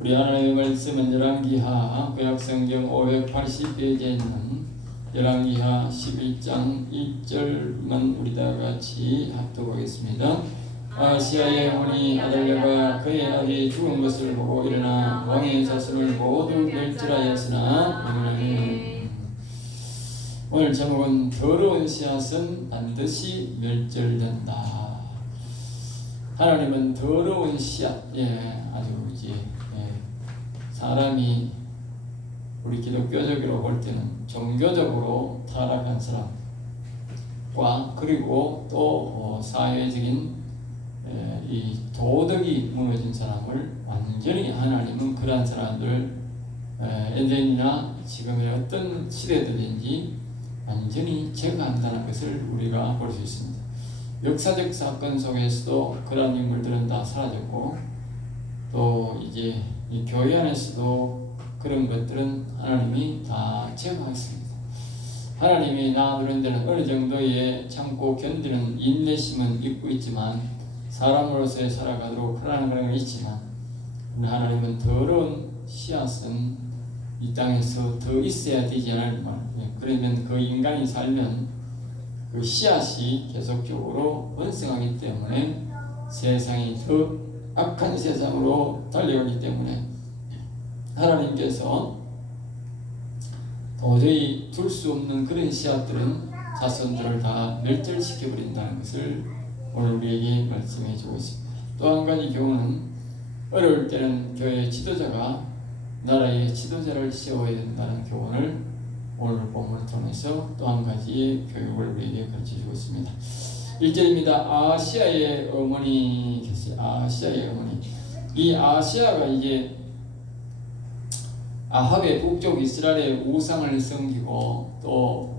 우리 하나님의 말씀은 열왕기하 구약성경 580페이지에 있는 열왕기하 11장 1절만 우리 다 같이 합독하겠습니다. 아시아의 어머니 아달랴가 그의 아들이 죽은 것을 보고 일어나 왕의 자손을 모두 멸절하였으나 오늘 제목은 더러운 씨앗은 반드시 멸절된다. 하나님은 더러운 씨앗, 아주 이제 사람이 우리 기독교적으로 볼 때는 종교적으로 타락한 사람과 그리고 또 사회적인 이 도덕이 무너진 사람을 완전히 하나님은 그러한 사람들을 에덴이나 지금의 어떤 시대든지 완전히 제거한다는 것을 우리가 볼 수 있습니다. 역사적 사건 속에서도 그러한 인물들은 다 사라졌고 또 이제 이 교회 안에서도 그런 것들은 하나님이 다 제거했습니다. 하나님이 낳아두는 데는 어느 정도의 참고 견디는 인내심은 있고 있지만 사람으로서의 살아가도록 하라는 건 있지만 하나님은 더러운 씨앗은 이 땅에서 더 있어야 되지 않을 말. 그러면 그 인간이 살면 그 씨앗이 계속적으로 번성하기 때문에 세상이 더 악한 세상으로 달려가기 때문에 하나님께서 도저히 둘 수 없는 그런 씨앗들은 자손들을 다 멸절시켜 버린다는 것을 오늘 우리에게 말씀해 주고 있습니다. 또 한 가지 교훈은 어려울 때는 교회 지도자가 나라의 지도자를 세워야 된다는 교훈을 오늘 본문을 통해서 또 한 가지의 교육을 우리에게 가르쳐주고 있습니다. 1절입니다. 아시아의 어머니 계세요. 아시아의 어머니. 이 아시아가 이제 아합의 북쪽 이스라엘의 우상을 섬기고 또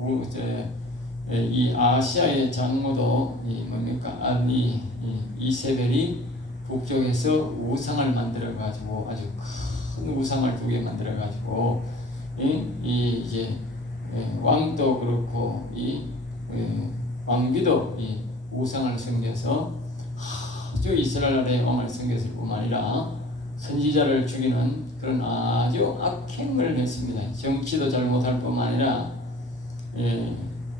이 아시아의 장모도 뭡니까? 이세벨이 북쪽에서 우상을 만들어 가지고 아주 큰 우상을 2개 만들어 가지고 이제 왕도 그렇고 이 왕비도 이 우상을 섬겨서 아주 이스라엘의 왕을 섬겼을 뿐만 아니라 선지자를 죽이는 그런 아주 악행을 했습니다. 정치도 잘못할 뿐만 아니라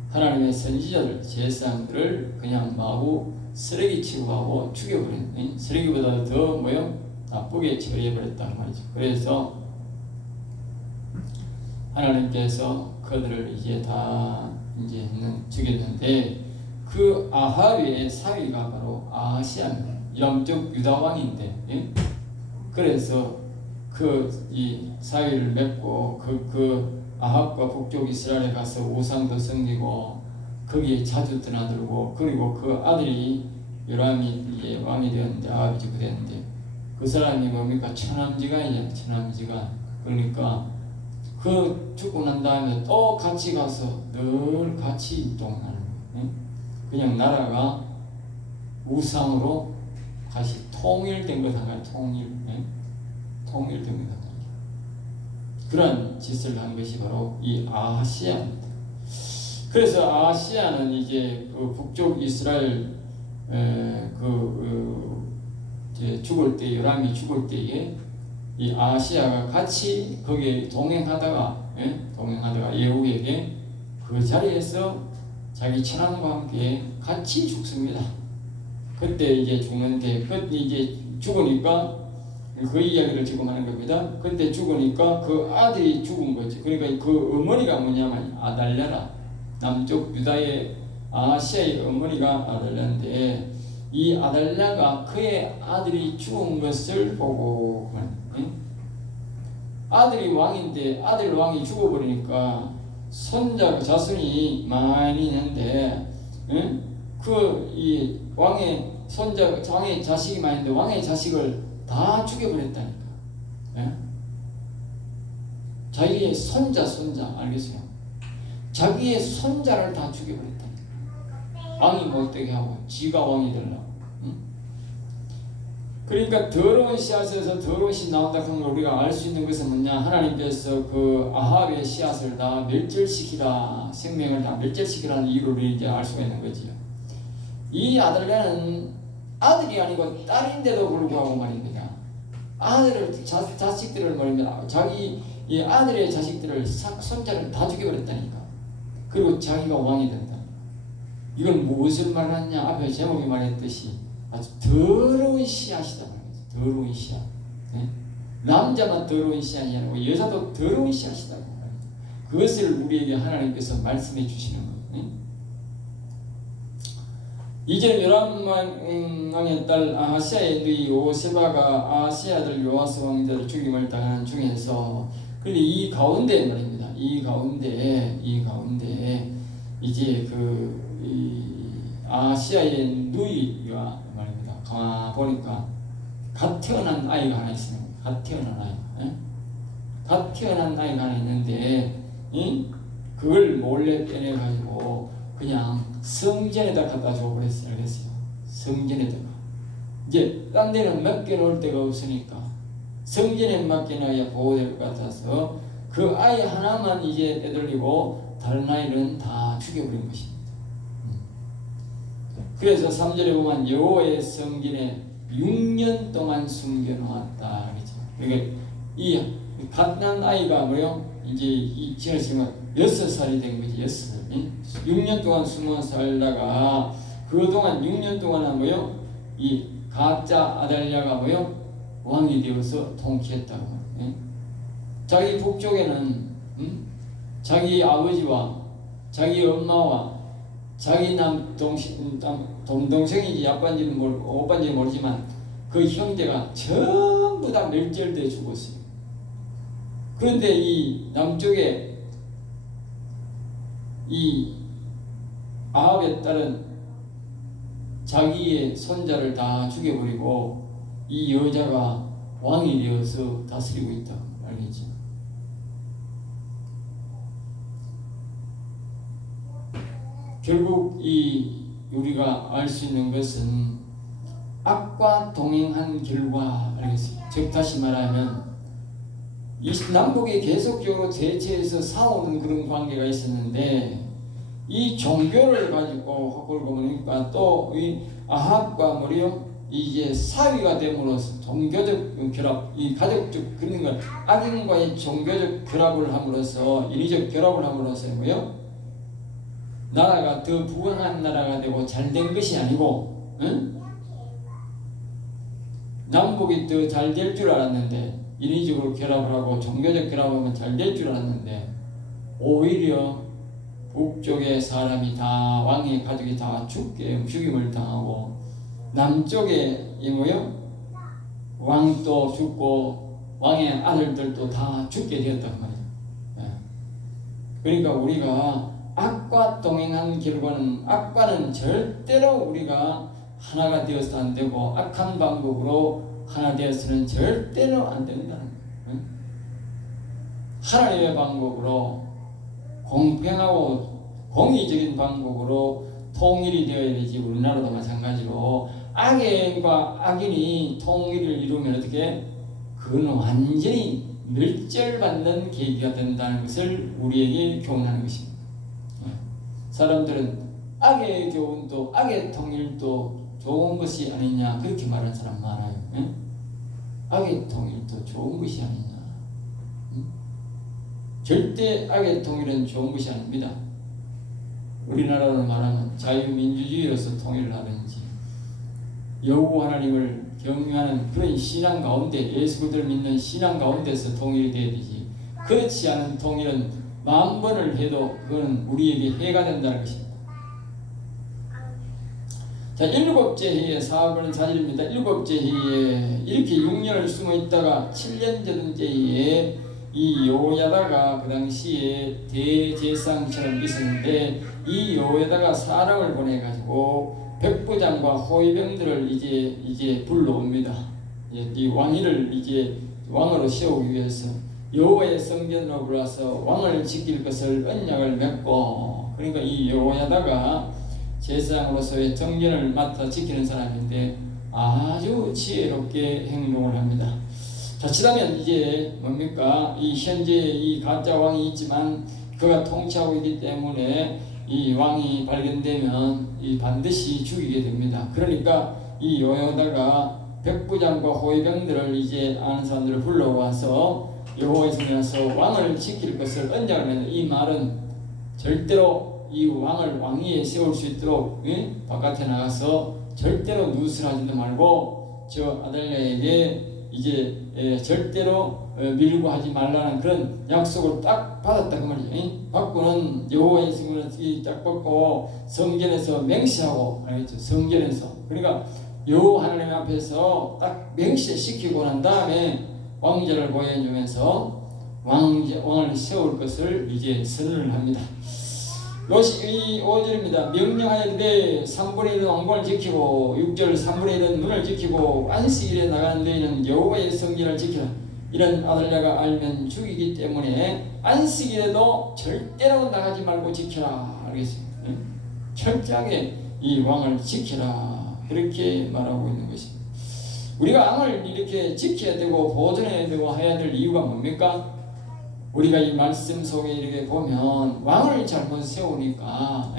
하나님의 선지자들 제사장들을 그냥 마구 쓰레기 취급하고 죽여버린 쓰레기보다 더 나쁘게 처리해버렸단 말이죠. 그래서 하나님께서 그들을 이제 다 죽였는데 그 아합의 사위가 바로 아시아입니다. 영적 유다 왕인데 그래서 이 사위를 맺고 그 아합과 북쪽 이스라엘에 가서 우상도 섬기고 거기에 자주 드나들고 그리고 그 아들이 요람이 이제 왕이 되었는데 아합이 되었는데 그 사람이 뭡니까? 처남지간이잖아요. 처남지간. 그러니까 그 죽고 난 다음에 또 같이 가서 늘 같이 이동하는 거예요. 그냥 나라가 우상으로 다시 통일된 것 한가요. 통일된 것 한가요. 그런 짓을 한 것이 바로 이 아시아입니다. 그래서 아시아는 이제 그 북쪽 이스라엘 죽을 때 요람이 죽을 때에 이 아시아가 같이 거기에 동행하다가 예후에게 그 자리에서 자기 친함과 함께 같이 죽습니다. 그때 이제 죽는데 그때 이제 죽으니까 그 이야기를 지금 하는 겁니다. 그때 죽으니까 그 아들이 죽은 거지. 그러니까 그 어머니가 뭐냐면 아달랴라. 남쪽 유다의 아시아의 어머니가 아달랴인데 이 아달랴가 그의 아들이 죽은 것을 보고 아들이 왕인데 아들 왕이 죽어버리니까 손자 자손이 많이 있는데 그 이 왕의 왕의 자식이 많이 있는데 왕의 자식을 다 죽여버렸다니까. 자기의 손자 알겠어요? 자기의 손자를 다 죽여버렸다니까. 왕이 못되게 하고 지가 왕이 되려고. 그러니까 더러운 씨앗에서 더러운 씨 나온다 하는 걸 우리가 알 수 있는 것은 뭐냐? 하나님께서 그 아합의 씨앗을 다 멸절시키라, 생명을 다 멸절시키라는 이유를 이제 알 수가 있는 거지요. 이 아들은 아들이 아니고 딸인데도 불구하고 말입니다. 아들을 자식들을 말입니다. 자기 이 아들의 자식들을 손자를 다 죽여버렸다니까. 그리고 자기가 왕이 된다. 이건 무엇을 말하냐? 앞에 제목이 말했듯이 아주 더러운 씨앗이다 말이죠. 더러운 씨앗. 네? 남자만 더러운 씨앗이 아니고 여자도 더러운 씨앗이다. 그것을 우리에게 하나님께서 말씀해 주시는 거예요. 이제 요람왕의 딸 아하시아의 누이 요세바가 아하시아 아들 요아스 왕자를 죽임을 당하는 중에서, 근데 이 가운데 말입니다. 이 가운데 이제 아하시아의 누이가 말입니다. 가 보니까 갓 태어난 아이가 하나 있습니다. 갓 태어난 아이가 하나 있는데, 그걸 몰래 빼내 가지고 그냥 성전에다 갖다 줘버렸어요. 성전에다가. 이제 딴 데는 맡겨놓을 데가 없으니까 성전에 맡겨놔야 보호될 것 같아서 그 아이 하나만 이제 빼돌리고 다른 아이는 다 죽여버린 것입니다. 그래서 3절에 보면 여호와의 성전에 6년 동안 숨겨놓았다. 그렇죠? 그러니까 이 갓난 아이가 뭐요? 이제 이 지났으면 6살이 된 거지. 6살. 6년 동안 숨어 살다가 그동안 6년 동안은 뭐요? 이 가짜 아달랴가 뭐요? 왕이 되어서 통치했다고. 자기 북쪽에는 자기 아버지와 자기 엄마와 자기 동동생인지 아빠인지는 오빠인지 모르지만 그 형제가 전부 다 멸절돼 죽었어요. 그런데 이 남쪽에 이 아합의 딸은 자기의 손자를 다 죽여버리고 이 여자가 왕이 되어서 다스리고 있다. 알겠죠? 결국 우리가 알 수 있는 것은 악과 동행한 결과, 알겠습니다. 즉 다시 말하면 이 남북이 계속적으로 대체해서 싸우는 그런 관계가 있었는데, 이 종교를 가지고 그러고 보니까 또 이 아합과 뭐래요? 이제 사위가 됨으로써 종교적 결합, 이 가족적 그런 걸 악인과의 종교적 결합을 함으로써, 인위적 결합을 함으로써 뭐요? 나라가 더 부강한 나라가 되고 잘된 것이 아니고, 남북이 더 잘 될 줄 알았는데, 인위적으로 결합을 하고 종교적 결합하면 잘 될 줄 알았는데, 오히려 북쪽의 사람이 다, 왕의 가족이 다 죽임을 당하고, 남쪽에 뭐요? 왕도 죽고 왕의 아들들도 다 죽게 되었단 말이에요. 그러니까 우리가 악과 동행한 결과는, 악과는 절대로 우리가 하나가 되어서 안 되고 악한 방법으로 하나 되어서는 절대로 안 된다는 거예요. 하나님의 방법으로 공평하고 공의적인 방법으로 통일이 되어야 되지. 우리나라도 마찬가지로 악인과 악인이 통일을 이루면 어떻게? 그건 완전히 멸절받는 계기가 된다는 것을 우리에게 교훈하는 것입니다. 사람들은 악의 교훈도 악의 통일도 좋은 것이 아니냐 그렇게 말하는 사람 많아요. 악의 통일도 좋은 것이 아니냐. 절대 악의 통일은 좋은 것이 아닙니다. 우리나라로 말하면 자유민주주의로서 통일을 하든지 여호와 하나님을 경외하는 그런 신앙 가운데, 예수 그리스도를 믿는 신앙 가운데서 통일이 되어야 되지, 그렇지 않은 통일은 만 번을 해도 그건 우리에게 해가 된다는 것입니다. 자, 일곱째 해에, 4번은 4절입니다. 일곱째 해에 이렇게 6년을 숨어 있다가 7년 되던 해에 이 여호야다가 그 당시에 대제사장처럼 있었는데, 이 여호야다가 사람을 보내가지고 백부장과 호위병들을 이제 불러옵니다. 이 왕위를 이제 왕으로 세우기 위해서 여호와의 성전으로 불러서 왕을 지킬 것을 언약을 맺고, 그러니까 이 여호야다가 제사장으로서의 정견을 맡아 지키는 사람인데 아주 지혜롭게 행동을 합니다. 자, 그다음에 이제 뭡니까? 이 현재 이 가짜 왕이 있지만 그가 통치하고 있기 때문에 이 왕이 발견되면 이 반드시 죽이게 됩니다. 그러니까 이 여호야다가 백부장과 호위병들을 이제 아는 사람들을 불러와서 여호와의 성전에서 왕을 지킬 것을 언약을 맺는 이 말은 절대로 이 왕을 왕위에 세울 수 있도록 바깥에 나가서 절대로 누설하지도 말고 저 아달랴에게 이제 절대로 밀고 하지 말라는 그런 약속을 딱 받았다 그 말이죠. 받고는 여호와의 성전을 딱 받고 성전에서 맹세하고 알겠죠? 성전에서 그러니까 여호와 하나님 앞에서 딱 맹세시키고 난 다음에 왕자를 보여주면서 왕을 세울 것을 이제 선언을 합니다. 이 5절입니다. 명령하였되 3분의 1은 왕궁을 지키고 6절 3분의 1은 문을 지키고 안식일에 나가는 데에는 여호와의 성전을 지키라. 이런 아달랴가 알면 죽이기 때문에 안식일에도 절대로 나가지 말고 지켜라. 알겠습니다. 철저하게 이 왕을 지키라. 그렇게 말하고 있는 것입니다. 우리가 왕을 이렇게 지켜야 되고 보존해야 되고 해야 될 이유가 뭡니까? 우리가 이 말씀 속에 이렇게 보면 왕을 잘못 세우니까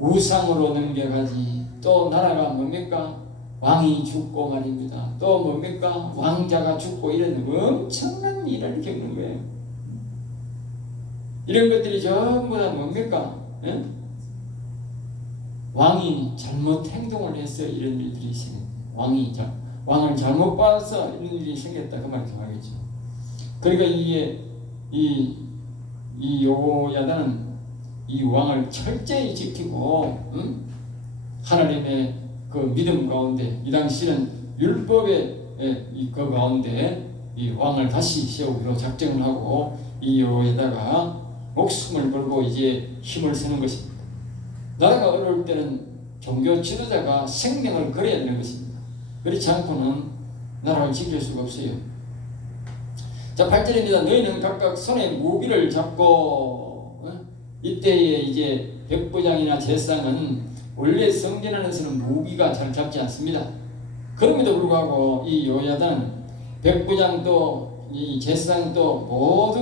우상으로 넘겨가지. 또 나라가 뭡니까? 왕이 죽고 말입니다. 또 뭡니까? 왕자가 죽고 이런 엄청난 일을 겪는 거예요. 이런 것들이 전부 다 뭡니까? 왕이 잘못 행동을 해서 이런 일들이 생겼다. 왕을 잘못 봐서 이런 일이 생겼다 그 말이죠. 알겠죠? 그러니까 이게 이 여호야다는 이 왕을 철저히 지키고 하나님의 그 믿음 가운데 이 당시는 율법의 그 가운데 이 왕을 다시 세우기로 작정을 하고 이 여호야다가 목숨을 걸고 이제 힘을 쓰는 것입니다. 나라가 어려울 때는 종교 지도자가 생명을 걸어야 되는 것입니다. 그렇지 않고는 나라를 지킬 수가 없어요. 자, 8절입니다. 너희는 각각 손에 무기를 잡고 이때에 이제 백부장이나 제사장은 원래 성전 안에서는 무기가 잘 잡지 않습니다. 그럼에도 불구하고 이 여호야다는 백부장도 이 제사장도 모두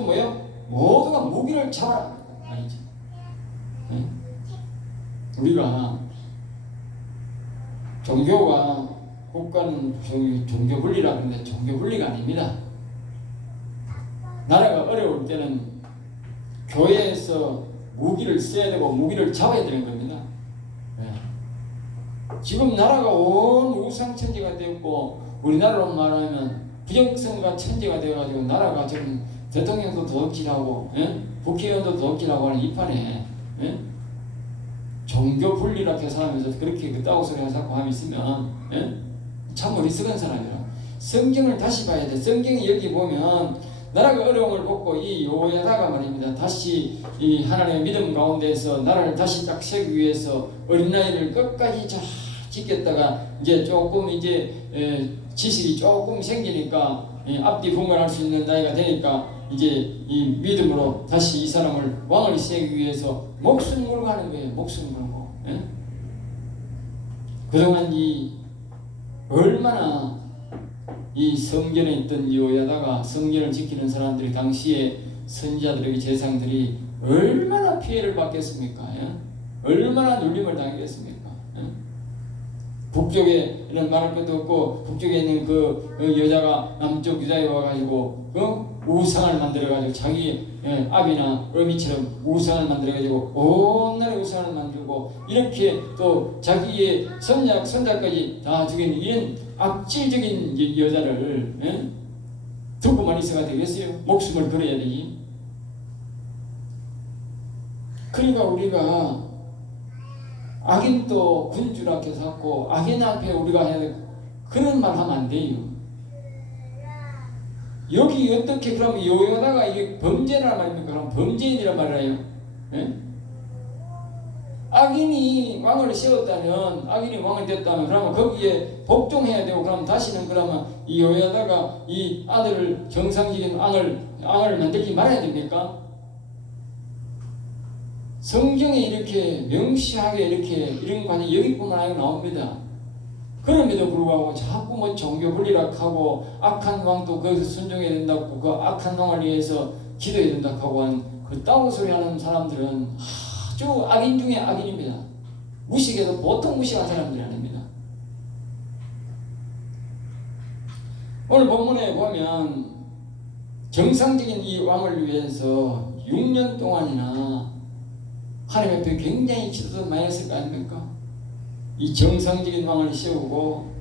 모두가 무기를 잡아라. 아니죠? 우리가 종교와 국가는 종교 분리라 그러는데 종교 분리가 아닙니다. 나라가 어려울 때는 교회에서 무기를 써야 되고 무기를 잡아야 되는 겁니다. 지금 나라가 온 우상천지가 되었고 우리나라로 말하면 부정선거 천지가 되어가지고 나라가 지금 대통령도 도둑질하고 국회의원도 도둑질하고 하는 이 판에 종교 분리라 계산하면서 그렇게 그따구 소리가 자꾸 하면 있으면 참 어리석은 사람이라. 성경을 다시 봐야 돼. 성경이 여기 보면 나라가 어려움을 겪고 이 여호야다가 말입니다. 다시 이 하나님의 믿음 가운데에서 나라를 다시 딱 세우기 위해서 어린아이를 끝까지 잘 지켰다가 이제 조금 지식이 조금 생기니까 앞뒤 분간할 수 있는 나이가 되니까 이제 이 믿음으로 다시 이 사람을 왕을 세우기 위해서 목숨 걸고 하는 거예요. 목숨 걸고. 그동안 얼마나 이 성전에 있던 여호야다가 성전을 지키는 사람들이 당시에 선지자들에게 제사장들이 얼마나 피해를 받겠습니까? 얼마나 눌림을 당했겠습니까? 북쪽에 이런 말할 것도 없고 북쪽에 있는 그 여자가 남쪽 유다에 와가지고 우상을 만들어가지고 자기 아비나 어미처럼 우상을 만들어가지고 온 나라의 우상을 만들고 이렇게 또 자기의 손자까지 다 죽인 이런 악질적인 여자를 듣고만 있어가 되겠어요? 목숨을 걸어야 되지. 그러니까 우리가 악인도 군주라 해서 악인 앞에 우리가 해야 돼. 그런 말 하면 안 돼요. 여기 어떻게 그러면 여호야다가 이게 범죄란 말입니까? 그럼 범죄인이란 말이에요. 악인이 왕을 세웠다면, 악인이 왕이 됐다면, 그러면 거기에 복종해야 되고, 그럼 다시는 그러면 이 여호야다가 이 아들을 정상적인 왕을 만들지 말아야 됩니까? 성경에 이렇게 명시하게 이런 관이 여기뿐만 아니라 나옵니다. 그럼에도 불구하고 자꾸 종교 분리라 하고 악한 왕도 거기서 순종해야 된다고 그 악한 왕을 위해서 기도해야 된다고 하고 한 그따구 소리 하는 사람들은 아주 악인 중에 악인입니다. 무식해도 보통 무식한 사람들이 아닙니다. 오늘 본문에 보면 정상적인 이 왕을 위해서 6년 동안이나 하나님 앞에 굉장히 기도도 많이 했을 거 아닙니까? 이 정상적인 왕을 세우고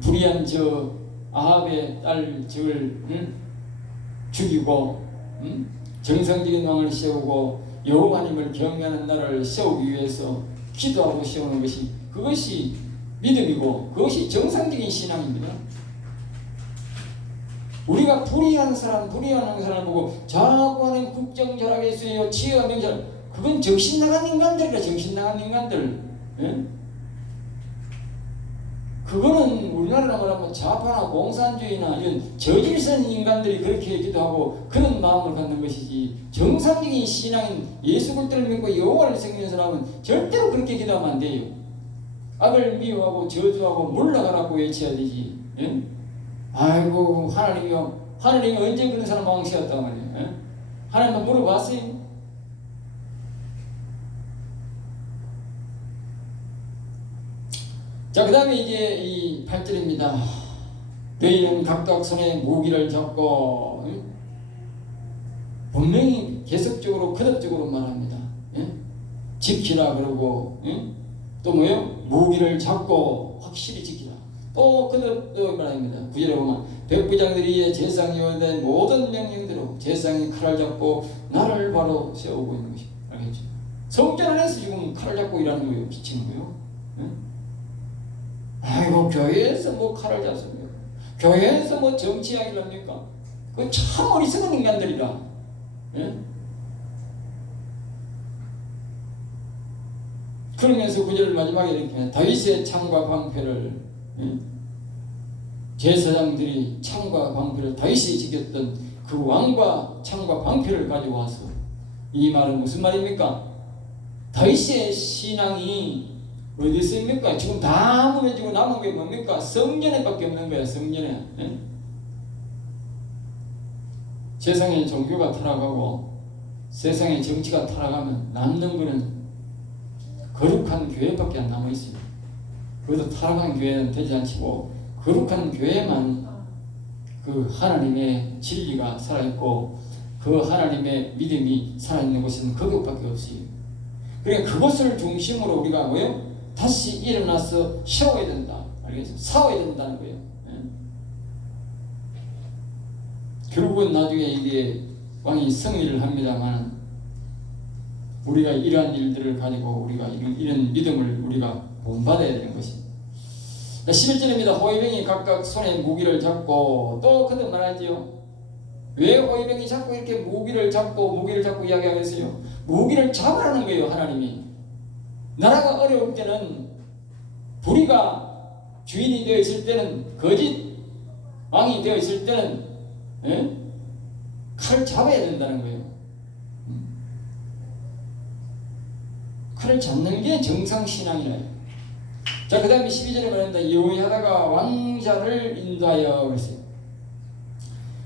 불의한 저 아합의 딸 저를 죽이고 정상적인 왕을 세우고 여호와님을 경외하는 나라를 세우기 위해서 기도하고 세우는 것이, 그것이 믿음이고 그것이 정상적인 신앙입니다. 우리가 불의하는 사람 보고 자고하는 국정절하겠어요, 치유와 명절, 그건 정신 나간 인간들이라. 정신 나간 인간들. 예? 그거는 우리나라로 말하면 좌파나 공산주의나 이런 저질선 인간들이 그렇게 기도하고 그런 마음을 갖는 것이지, 정상적인 신앙인 예수 그리스도를 믿고 여호와를 섬기는 사람은 절대로 그렇게 기도하면 안 돼요. 악을 미워하고 저주하고 물러가라고 외쳐야 되지. 예? 아이고 하나님이 언제 그런 사람 왕 세웠단 말이에요. 예? 하나님은 물어봤어요? 자, 그 다음에 이제 이 8절입니다. 너희는 각각 손에 무기를 잡고, 분명히 계속적으로 거듭적으로 말합니다. 지키라 그러고, 또 뭐요? 무기를 잡고 확실히 지키라. 또 거듭 말합니다. 9절에 보면 백부장들이 제사장이 된 모든 명령대로 제사장이 칼을 잡고 나를 바로 세우고 있는 것이, 알겠죠? 성전 안에서 지금 칼을 잡고 일하는 거예요. 비치는 거예요. 아이고, 교회에서 뭐 칼을 잡습니까? 교회에서 뭐 정치 이야기를 합니까? 그 참 어리석은 인간들이라. 예? 그러면서 구절 마지막에 이렇게 다윗의 창과 방패를, 제사장들이 창과 방패를, 다윗이 지켰던 그 왕과 창과 방패를 가지고 와서, 이 말은 무슨 말입니까? 다윗의 신앙이 어디 있습니까? 지금 다 무너지고 남은 게 뭡니까? 성전에밖에 없는 거야. 성전에. 예? 세상의 종교가 타락하고 세상의 정치가 타락하면 남는 거는 거룩한 교회밖에 안 남아있어요. 그것도 타락한 교회는 되지 않고 거룩한 교회만 그 하나님의 진리가 살아있고 그 하나님의 믿음이 살아있는 곳은 그것밖에 없어요. 그러니까 그것을 중심으로 우리가 뭐예요? 다시 일어나서 세워야 된다. 알겠어요? 싸워야 된다는 거예요. 결국은 나중에 이게 왕이 승리를 합니다만, 우리가 이러한 일들을 가지고 우리가 이런 믿음을 우리가 본받아야 되는 것입니다. 11절입니다. 호위병이 각각 손에 무기를 잡고, 또 그들 말하지요. 왜 호위병이 자꾸 이렇게 무기를 잡고 이야기하겠어요? 무기를 잡으라는 거예요. 하나님이. 나라가 어려울 때는, 불의가 주인이 되어 있을 때는, 거짓 왕이 되어 있을 때는 칼을 잡아야 된다는 거예요. 칼을 잡는 게 정상신앙이래요. 자, 그 다음에 12절에 말합니다. 여호야다가 왕자를 인도하여 그랬어요.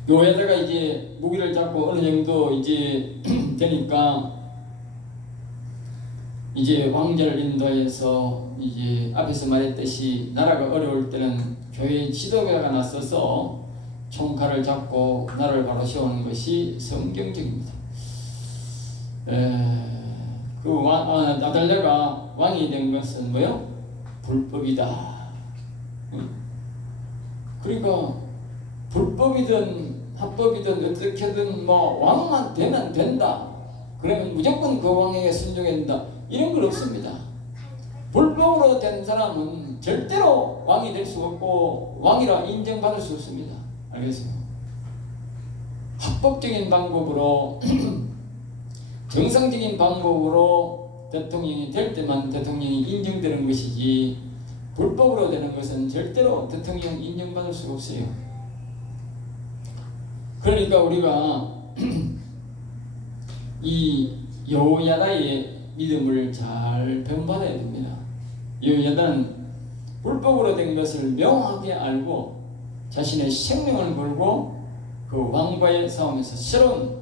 여호야다가 이제 무기를 잡고 어느 정도 이제 되니까 이제 왕자를 인도해서, 이제 앞에서 말했듯이 나라가 어려울 때는 교회 지도자가 나서서 총칼을 잡고 나라를 바로 세우는 것이 성경적입니다. 그 아달랴가 왕이 된 것은 뭐요? 불법이다. 그러니까 불법이든 합법이든 어떻게든 뭐 왕만 되면 된다. 그러면 무조건 그 왕에게 순종해야 된다. 이런 건 없습니다. 불법으로 된 사람은 절대로 왕이 될 수 없고 왕이라 인정받을 수 없습니다. 알겠어요? 합법적인 방법으로 정상적인 방법으로 대통령이 될 때만 대통령이 인정되는 것이지, 불법으로 되는 것은 절대로 대통령 인정받을 수가 없어요. 그러니까 우리가 이 여호야다의 믿음을 잘 배움받아야 됩니다. 여호야다는 불법으로 된 것을 명확하게 알고 자신의 생명을 걸고 그 왕과의 싸움에서 새로운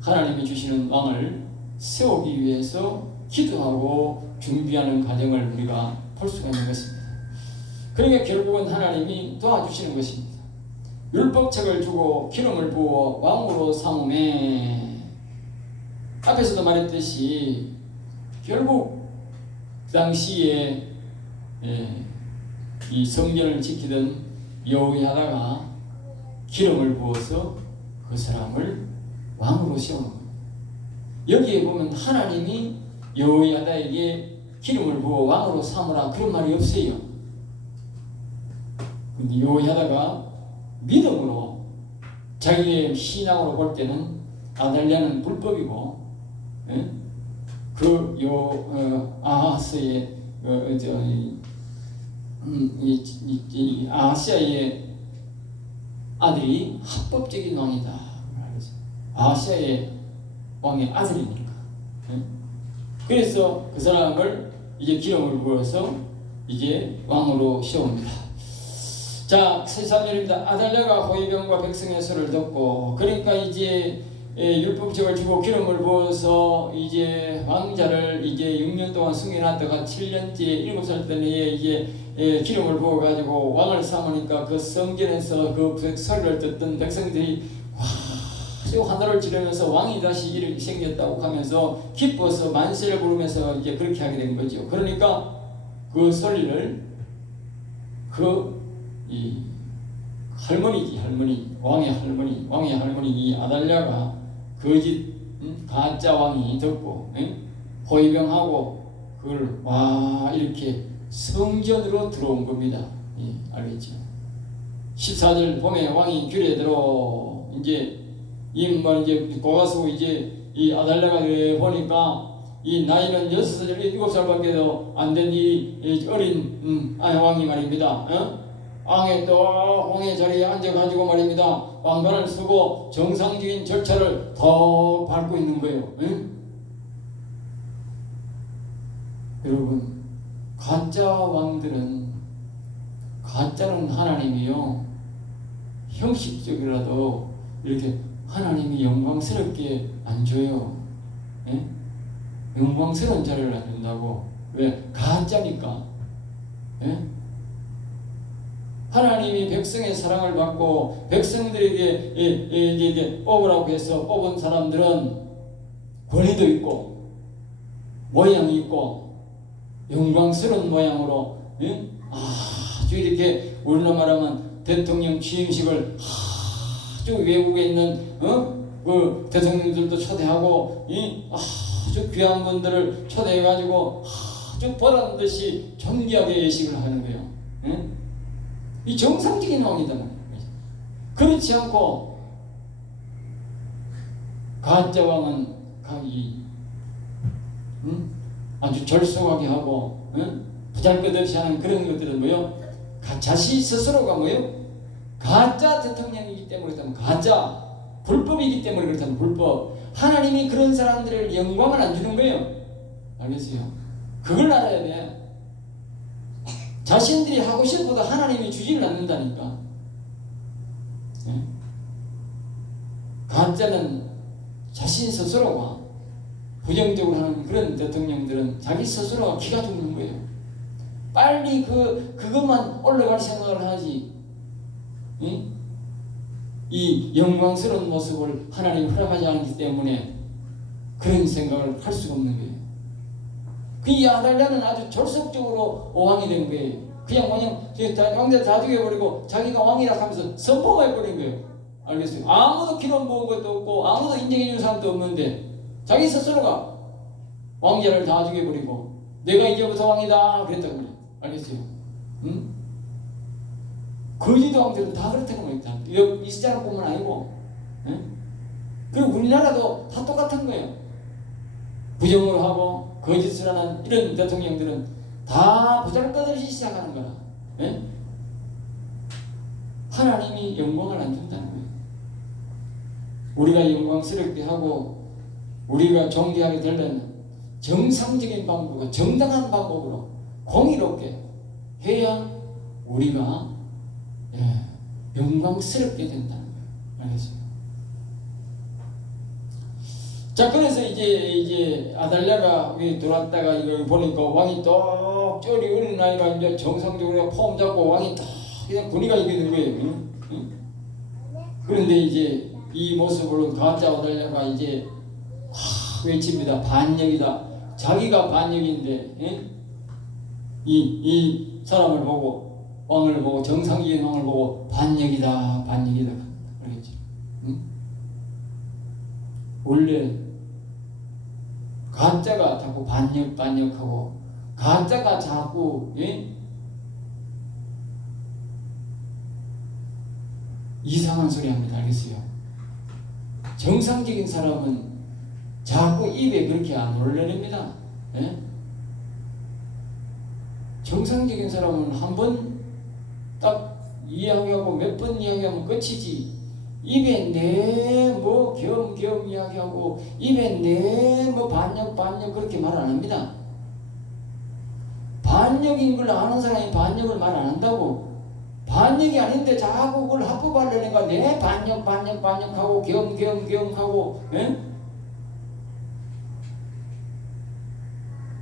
하나님이 주시는 왕을 세우기 위해서 기도하고 준비하는 과정을 우리가 볼 수가 있는 것입니다. 그러니까 결국은 하나님이 도와주시는 것입니다. 율법책을 주고 기름을 부어 왕으로 삼음에 앞에서도 말했듯이 결국 그 당시에 이 성전을 지키던 여호야다가 기름을 부어서 그 사람을 왕으로 세우는 거예요. 여기에 보면 하나님이 여호야다에게 기름을 부어 왕으로 삼으라 그런 말이 없어요. 근데 여호야다가 믿음으로 자기의 신앙으로 볼 때는 아달랴는 불법이고 아하스의 아하시아의 아들이 합법적인 왕이다. 아하시아의 왕의 아들이니까. 그래서 그 사람을 이제 기름을 부어서 이제 왕으로 세웁니다. 자, 13절입니다. 아달랴가 호위병과 백성의 소를 듣고, 그러니까 이제 율법책을 주고 기름을 부어서 이제 왕자를 이제 6년 동안 승인하다가 7년째 7살 때에 이제 기름을 부어가지고 왕을 삼으니까 그 성전에서 그 소리를 듣던 백성들이 아주 환호를 지르면서 왕이 다시 이렇게 생겼다고 하면서 기뻐서 만세를 부르면서 이제 그렇게 하게 된 거죠. 그러니까 그 소리를 이 할머니지, 왕의 할머니 이 아달랴가 거짓 가짜 왕이 듣고 호위병하고 그걸 이렇게 성전으로 들어온 겁니다. 알겠죠? 14절 보면 왕이 규례대로 이제 이제 고가서 이제 이 아달랴가 보니까 이 나이는 6살, 7살밖에도 안 된 이 어린 왕이 말입니다. 왕의 자리에 앉아가지고 말입니다. 왕관을 쓰고 정상적인 절차를 더 밟고 있는 거예요. 여러분, 가짜는 하나님이요, 형식적이라도 이렇게 하나님이 영광스럽게 안 줘요. 영광스러운 자리를 안 준다고. 왜? 가짜니까. 하나님이 백성의 사랑을 받고 백성들에게 이제 뽑으라고 해서 뽑은 사람들은 권위도 있고 모양이 있고 영광스러운 모양으로 아주 이렇게 우리나라 말하면 대통령 취임식을 아주 외국에 있는 그 대통령들도 초대하고 아주 귀한 분들을 초대해가지고 아주 보란 듯이 존귀하게 예식을 하는 거예요. 이 정상적인 왕이다 말이에요. 그렇지 않고 가짜 왕은 아주 절속하게 하고 부잘것없이 하는 그런 것들은 뭐요? 자신 스스로가 뭐요? 가짜 대통령이기 때문에 그렇다면 가짜, 불법이기 때문에 그렇다면 불법. 하나님이 그런 사람들을 영광을 안 주는 거예요. 알겠어요? 그걸 알아야 돼. 자신들이 하고 싶어도 하나님이 주지를 않는다니까. 가짜는 자신 스스로가 부정적으로 하는 그런 대통령들은 자기 스스로가 기가 죽는 거예요. 빨리 그것만 올라갈 생각을 하지. 이 영광스러운 모습을 하나님이 허락하지 않기 때문에 그런 생각을 할 수가 없는 거예요. 그 아달랴는 아주 졸속적으로 왕이 된 거예요. 그냥 왕자 다 죽여버리고 자기가 왕이라 하면서 선포해버린 거예요. 알겠어요? 아무도 기름 부은 것도 없고 아무도 인정해주는 사람도 없는데 자기 스스로가 왕자를 다 죽여버리고 내가 이제부터 왕이다 그랬다고 그래요. 알겠어요? 거짓 왕들은 다 그렇다고 말했다. 이스라엘뿐만 아니고 그리고 우리나라도 다 똑같은 거예요. 부정을 하고 거짓을 하는 이런 대통령들은 다 보잘것없이 시작하는 거라. 하나님이 영광을 안 준다는 거예요. 우리가 영광스럽게 하고 우리가 존귀하게 되려면 정상적인 방법과 정당한 방법으로 공의롭게 해야 우리가 영광스럽게 된다는 거예요. 알겠어요? 자, 그래서 이제 아달랴가 들어왔다가 이걸 보니까 왕이 떡 쫄이 어린 아이가 이제 정상적으로 폼 잡고 왕이 딱 그냥 군의가 이기는 거예요. 응? 응? 그런데 이제 이 모습으로 가짜 아달랴가 이제 외칩니다. 반역이다. 자기가 반역인데, 응? 이 사람을 보고, 왕을 보고, 정상적인 왕을 보고 반역이다, 반역이다. 그러겠죠. 응? 원래 가짜가 자꾸 반역하고 가짜가 자꾸 이상한 소리 합니다. 알겠어요? 정상적인 사람은 자꾸 입에 그렇게 안 올려냅니다. 예? 정상적인 사람은 한 번 딱 이야기하고 몇 번 이야기하면 끝이지. 입에 네 뭐 겸 이야기하고 입에 네 뭐 반역 그렇게 말 안 합니다. 반역인 걸 아는 사람이 반역을 말 안 한다고. 반역이 아닌데 자꾸 그걸 합법하려니까 내 반역하고 겸 예?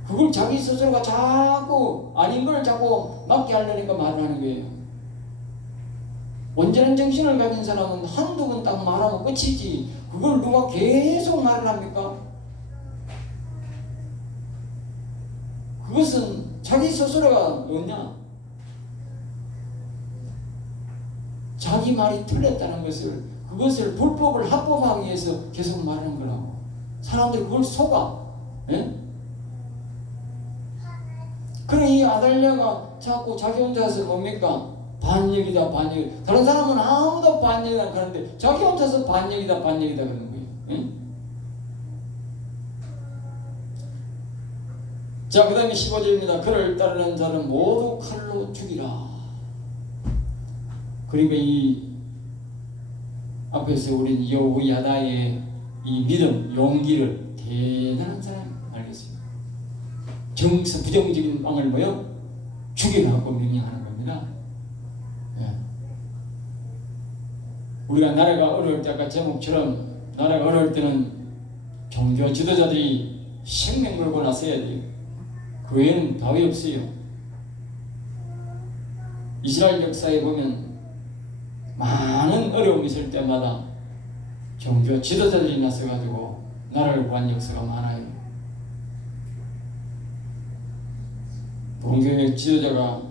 그걸 자기 스스로가 자꾸 아닌 걸 자꾸 맞게 하려니까 말을 하는 거예요. 온전한 정신을 가진 사람은 한두 번 딱 말하면 끝이지. 그걸 누가 계속 말을 합니까? 그것은 자기 스스로가 뭐냐? 자기 말이 틀렸다는 그것을 불법을 합법하기 위해서 계속 말하는 거라고. 사람들이 그걸 속아. 예? 그래, 이 아달랴가 자꾸 자기 혼자서 뭡니까? 반역이다. 다른 사람은 아무도 반역이 안 하는데 자기 혼자서 반역이다 그러는 거예요. 예? 자, 그 다음에 15절입니다. 그를 따르는 자는 모두 칼로 죽이라. 그러니까 이 앞에서 우린 여호야다의 이 믿음, 용기를 대단한 사람 알겠습니다. 부정적인 왕을 뭐요? 죽이라고 명령하는 겁니다. 예. 우리가 나라가 어려울 때 아까 제목처럼 나라가 어려울 때는 종교 지도자들이 생명 걸고 나서야 돼요. 그 외에는 답이 없어요. 이스라엘 역사에 보면 많은 어려움이 있을 때마다 종교 지도자들이 나서가지고 나라를 구한 역사가 많아요. 종교의 지도자가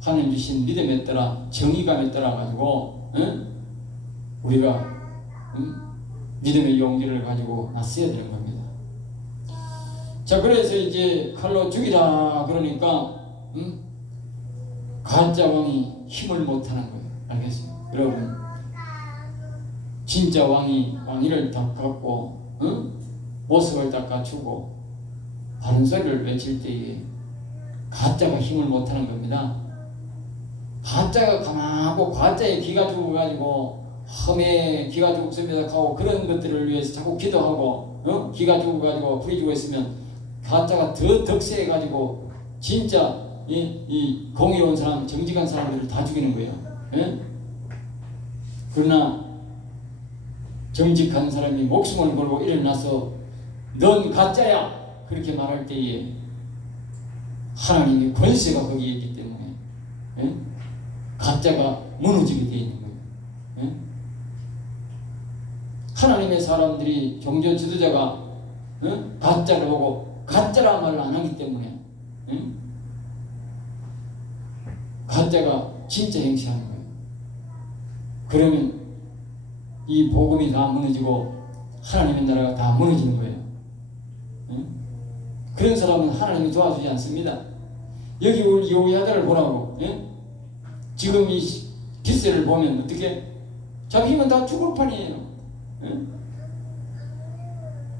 하나님 주신 믿음에 따라 정의감에 따라 가지고 우리가 믿음의 용기를 가지고 나서야 되는 겁니다. 자, 그래서 이제 칼로 죽이라 그러니까 가짜 왕이 힘을 못하는 거예요. 알겠어요? 여러분, 진짜 왕위를 딱 갖고 모습을 딱 갖추고 바른 소리를 외칠 때에 가짜가 힘을 못하는 겁니다. 가짜가 강하고 가짜에 기가 죽어가지고 험에 기가 죽습니다 하고 그런 것들을 위해서 자꾸 기도하고 기가 죽어가지고 불이 죽어 있으면 가짜가 더 덕세해가지고 진짜 이 공의로운 사람, 정직한 사람들을 다 죽이는 거예요. 예? 그러나 정직한 사람이 목숨을 걸고 일어나서 넌 가짜야 그렇게 말할 때에 하나님의 권세가 거기에 있기 때문에 가짜가 무너지게 되어 있는 거예요. 하나님의 사람들이 종교 지도자가 가짜를 보고 가짜라 말을 안 하기 때문에 가짜가 진짜 행시하는 거예요. 그러면 이 복음이 다 무너지고 하나님의 나라가 다 무너지는 거예요. 그런 사람은 하나님이 도와주지 않습니다. 여기 우리 여호야다를 보라고. 지금 이 기세를 보면 어떻게 자기 힘은 다 죽을 판이에요.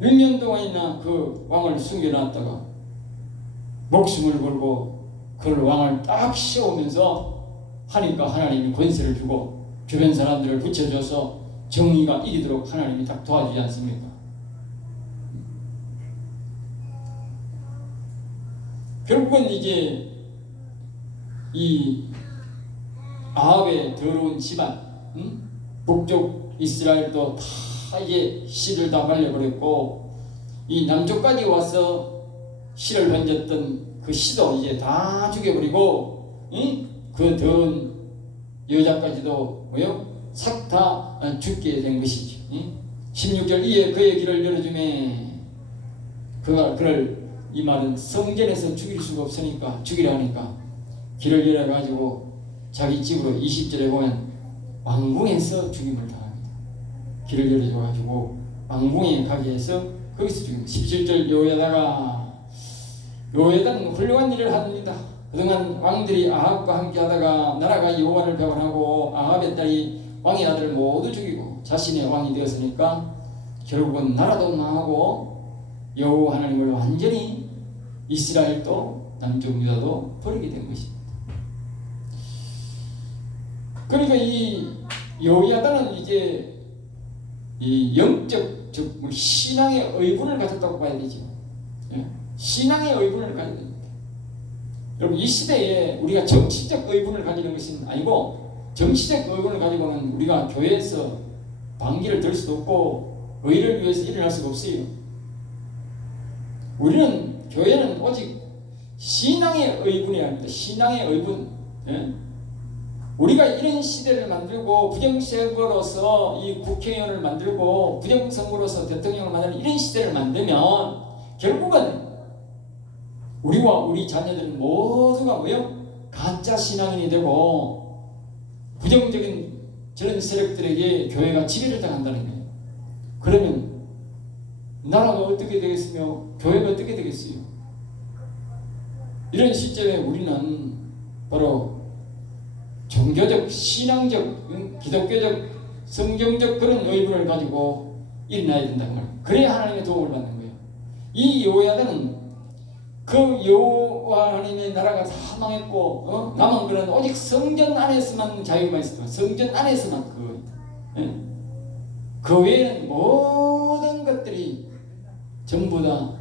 6년 동안이나 그 왕을 숨겨놨다가 목숨을 걸고 그 왕을 딱 세우면서 하니까 하나님이 권세를 주고 주변 사람들을 붙여줘서 정의가 이기도록 하나님이 딱 도와주지 않습니까? 결국은 이제 이 아합의 더러운 집안, 북쪽 이스라엘도 다 이제 씨를 다 말려버렸고 이 남쪽까지 와서 씨를 던졌던 그 씨도 이제 다 죽여버리고, 그 더운 여자까지도 뭐요? 싹 다 죽게 된 것이죠. 16절 이에 그의 길을 열어주매 그를 이 말은 성전에서 죽일 수가 없으니까 죽이려 하니까 길을 열어가지고 자기 집으로 20절에 보면 왕궁에서 죽임을 당합니다. 길을 열어줘가지고 왕궁에 가게 해서 거기서 죽입니다. 17절 요야다는 훌륭한 일을 합니다. 그동안 왕들이 아합과 함께 하다가 나라가 여호와를 배반하고 아합의 딸이 왕의 아들을 모두 죽이고 자신의 왕이 되었으니까 결국은 나라도 망하고 여호와 하나님을 완전히 이스라엘도 남쪽 유다도 버리게 된 것입니다. 그러니까 이 여호야다는 이제 이 영적 즉 신앙의 의분을 가졌다고 봐야 되죠. 신앙의 의분을 가져야 됩니다. 여러분 이 시대에 우리가 정치적 의분을 가지는 것은 아니고 정치적 의분을 가지고 하면 우리가 교회에서 반기를 들 수도 없고 의를 위해서 일어날 수가 없어요. 우리는 교회는 오직 신앙의 의분이야 합니다. 신앙의 의분. 우리가 이런 시대를 만들고 부정선거로서 이 국회의원을 만들고 부정선거로서 대통령을 만드는 이런 시대를 만들면 결국은 우리와 우리 자녀들은 모두가 뭐요? 가짜 신앙인이 되고 부정적인 저런 세력들에게 교회가 지배를 당한다는 거예요. 그러면 나라가 어떻게 되겠으며 교회가 어떻게 되겠어요? 이런 시점에 우리는 바로 종교적, 신앙적, 기독교적, 성경적 그런 의문을 가지고 일어나야 된다는 거예요. 그래야 하나님의 도움을 받는 거예요. 이 여호야다는 그 여호와 하나님의 나라가 다 망했고 남은 그런 오직 성전 안에서만 자유가 있었던 성전 안에서만 그 외에는 모든 것들이 전부 다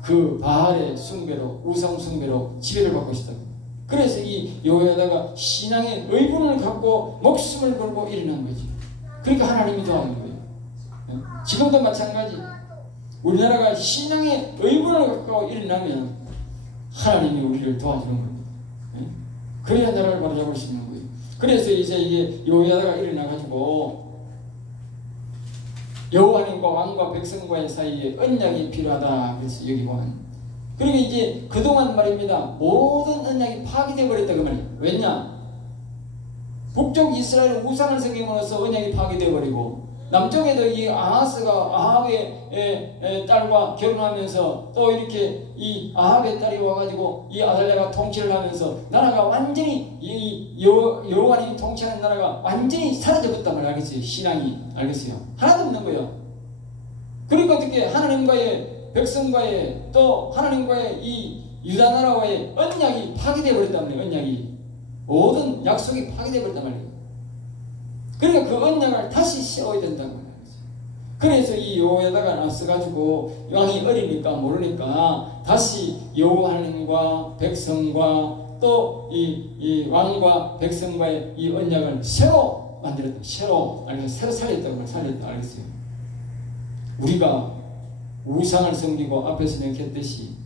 그 바알의 숭배로 우상 숭배로 지배를 받고 있었다. 그래서 이 여호야다가 신앙의 의분을 갖고 목숨을 걸고 일어난 거지. 그러니까 하나님이 도와준 거예요. 지금도 마찬가지. 우리나라가 신앙의 의분을 갖고 일어나면 하나님이 우리를 도와주는 겁니다. 그래야 나라를 바로잡을 수 있는 거예요. 그래서 이제 이게 여호야다가 일어나가지고 여호와님과 왕과 백성과의 사이에 언약이 필요하다. 그래서 여기 보면 그리고 이제 그동안 말입니다. 모든 언약이 파괴되어 버렸다 그 말이에요. 왜냐? 북쪽 이스라엘 우상을 섬김으로써 언약이 파괴되어 버리고 남쪽에도 이 아하스가 아합의 딸과 결혼하면서 또 이렇게 이 아합의 딸이 와가지고 이 아달랴가 통치를 하면서 나라가 완전히 이 여호와님이 통치하는 나라가 완전히 사라져버렸단 말이에요. 알겠어요? 신앙이 알겠어요? 하나도 없는 거예요. 그러니까 어떻게 하나님과의 백성과의 또 하나님과의 이 유다 나라와의 언약이 파괴되어 버렸단 말이에요. 언약이 모든 약속이 파괴되어 버렸단 말이에요. 그러니까 그 언약을 다시 세워야 된다고 말이죠. 그래서 이 여호야다가 나서가지고 왕이 어리니까 모르니까 다시 여호와 하나님과 백성과 또 이 왕과 백성과의 이 언약을 새로 만들었다. 새로 살렸다고 살렸다. 알겠어요? 우리가 우상을 섬기고 앞에서 명했듯이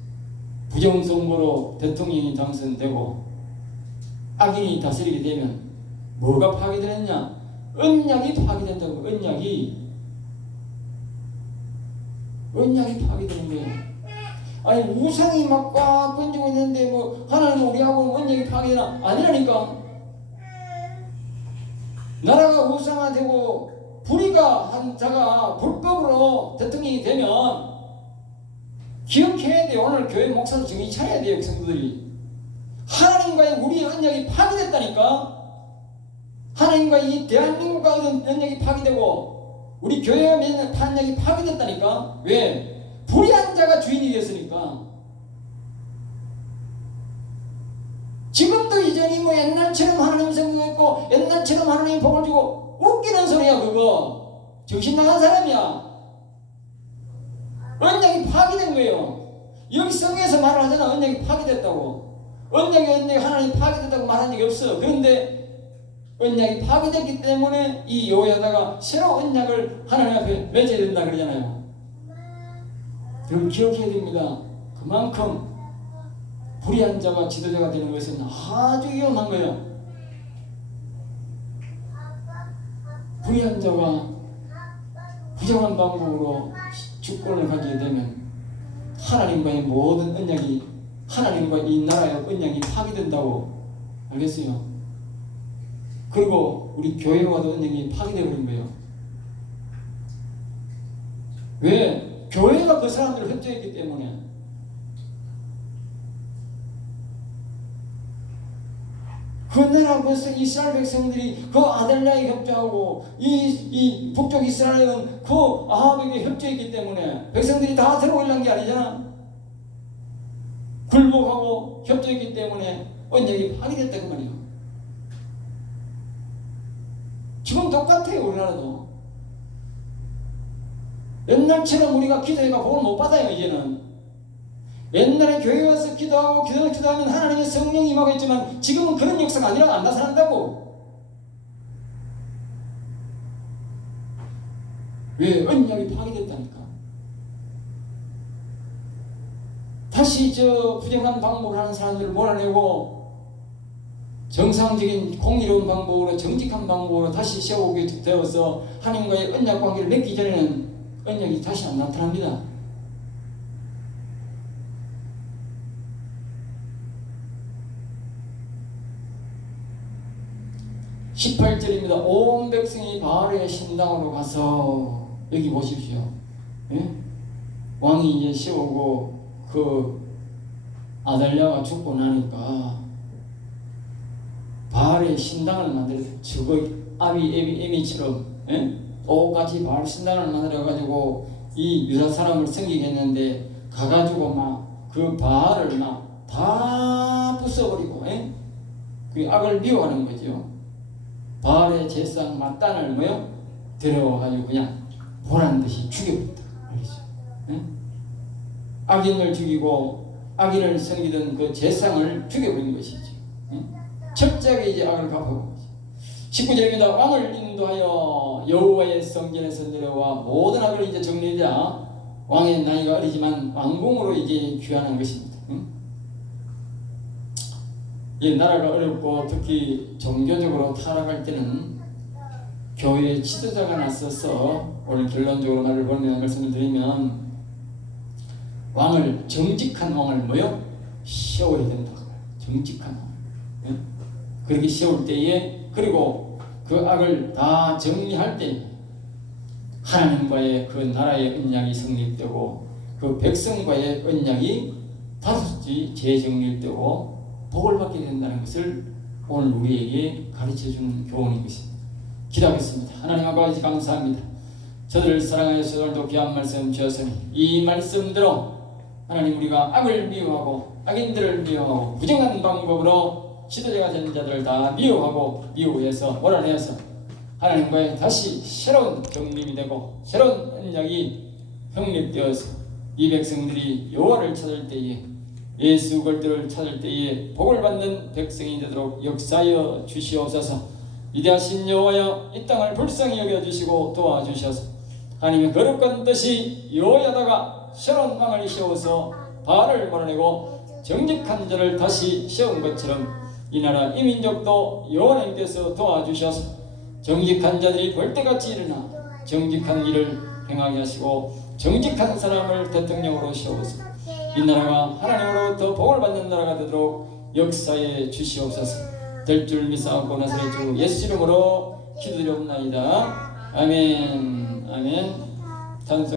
부정선거로 대통령이 당선되고 악인이 다스리게 되면 뭐가 파괴되느냐? 언약이 파괴된다고. 언약이 파괴되는 거예요. 아니 우상이 막 꽉 번지고 있는데 뭐 하나님 우리하고 언약이 파괴되나? 아니라니까. 나라가 우상화되고 불의가 한 자가 불법으로 대통령이 되면 기억해야 돼요. 오늘 교회 목사도 정신 차려야 돼요. 성도들이. 하나님과의 우리의 언약이 파괴됐다니까. 하나님과 이 대한민국과 언약이 파괴되고 우리 교회가 맺는 언약이 파괴됐다니까. 왜? 불의한 자가 주인이 되었으니까. 지금도 이전이 뭐 옛날처럼 하나님 성공했고 옛날처럼 하나님 복을 주고 웃기는 소리야 그거. 정신 나간 사람이야. 언약이 파괴된 거예요. 여기 성경에서 말을 하잖아. 언약이 파괴됐다고. 언약이 하나님 파괴됐다고 말한 적이 없어. 그런데 언약이 파괴됐기 때문에 이 여호야다가 새로 언약을 하나님 앞에 맺어야 된다 그러잖아요. 여러분 기억해야 됩니다. 그만큼 불의한 자가 지도자가 되는 것은 아주 위험한 거예요. 불의한 자가 부정한 방법으로 주권을 가지게 되면 하나님과의 모든 언약이, 하나님과 이 나라의 언약이 파괴된다고. 알겠어요? 그리고 우리 교회와도 언약이 파괴되어버린 거예요. 왜? 교회가 그 사람들을 협조했기 때문에. 그 나라 그 이스라엘 백성들이 그 아델라에 협조하고 이 북쪽 이스라엘은 그 아합에게 협조했기 때문에 백성들이 다 들어오려는 게 아니잖아. 굴복하고 협조했기 때문에 언약이 파괴됐다 그 말이에요. 지금 똑같아요. 우리나라도 옛날처럼 우리가 기도해가 복을 못 받아요. 이제는 옛날에 교회 와서 기도하면 하나님의 성령이 임하겠지만 지금은 그런 역사가 아니라 안 나타난다고. 왜? 언약이 파괴됐다니까. 다시 저 부정한 방법을 하는 사람들을 몰아내고 정상적인 공의로운 방법으로, 정직한 방법으로 다시 세우게 되어서 하나님과의 언약 관계를 맺기 전에는 언약이 다시 안 나타납니다. 18절입니다. 온 백성이 바알의 신당으로 가서, 여기 보십시오. 예? 왕이 이제 세우고 그 아달랴가 죽고 나니까 바알의 신당을 만들어서 저거 에미처럼 예? 똑같이 바알 신당을 만들어가지고 이 유다 사람을 섬기겠는데 가가지고 막 그 바알을 막 다 부숴버리고 예? 그 악을 미워하는 거죠. 바알의 제상 마단을 뭐요? 들어가지고 그냥 보란듯이 죽여버렸다. 알겠죠? 응? 악인을 죽이고 악인을 섬기던 그 제상을 죽여버린 것이죠. 응? 철저하게 이제 악을 갚아본 거죠. 19절입니다. 왕을 인도하여 여호와의 성전에서 내려와 모든 악을 이제 정리하자. 왕의 나이가 어리지만 왕궁으로 이제 귀환한 것입니다. 응? 이 나라가 어렵고 특히 종교적으로 타락할 때는 교회의 지도자가 나서서, 오늘 결론적으로 말을 보내는 말씀을 드리면 왕을, 정직한 왕을 뭐요? 세워야 된다. 정직한 왕. 예? 그렇게 세울 때에, 그리고 그 악을 다 정리할 때 하나님과의 그 나라의 언약이 성립되고 그 백성과의 언약이 다시 재정립되고 복을 받게 된다는 것을 오늘 우리에게 가르쳐주는 교훈인 것입니다. 기도하겠습니다. 하나님 아버지 감사합니다. 저들을 사랑하여 저들도 귀한 말씀 주셨으니 이 말씀대로 하나님 우리가 악을 미워하고 악인들을 미워하고 부정한 방법으로 지도자가 된 자들을 다 미워하고 미워해서 몰아내서 하나님과의 다시 새로운 정립이 되고 새로운 언약이 형립되어서 이 백성들이 여호와를 찾을 때에, 예수 그리스도를 찾을 때에 복을 받는 백성이 되도록 역사하여 주시옵소서. 위대하신 여호와여, 이 땅을 불쌍히 여겨주시고 도와주셔서 하나님의 거룩한 뜻이 여호야다가 새로운 왕을 세워서 바알을 몰아내고 정직한 자를 다시 세운 것처럼 이 나라 이 민족도 여호와님께서 도와주셔서 정직한 자들이 벌떼같이 일어나 정직한 일을 행하게 하시고 정직한 사람을 대통령으로 세워서 이 나라가 하나님으로부터 복을 받는 나라가 되도록 역사해 주시옵소서. 될 줄 믿사옵고 나사렛 주 예수 이름으로 기도드리옵나이다. 아멘. 아멘. 찬송.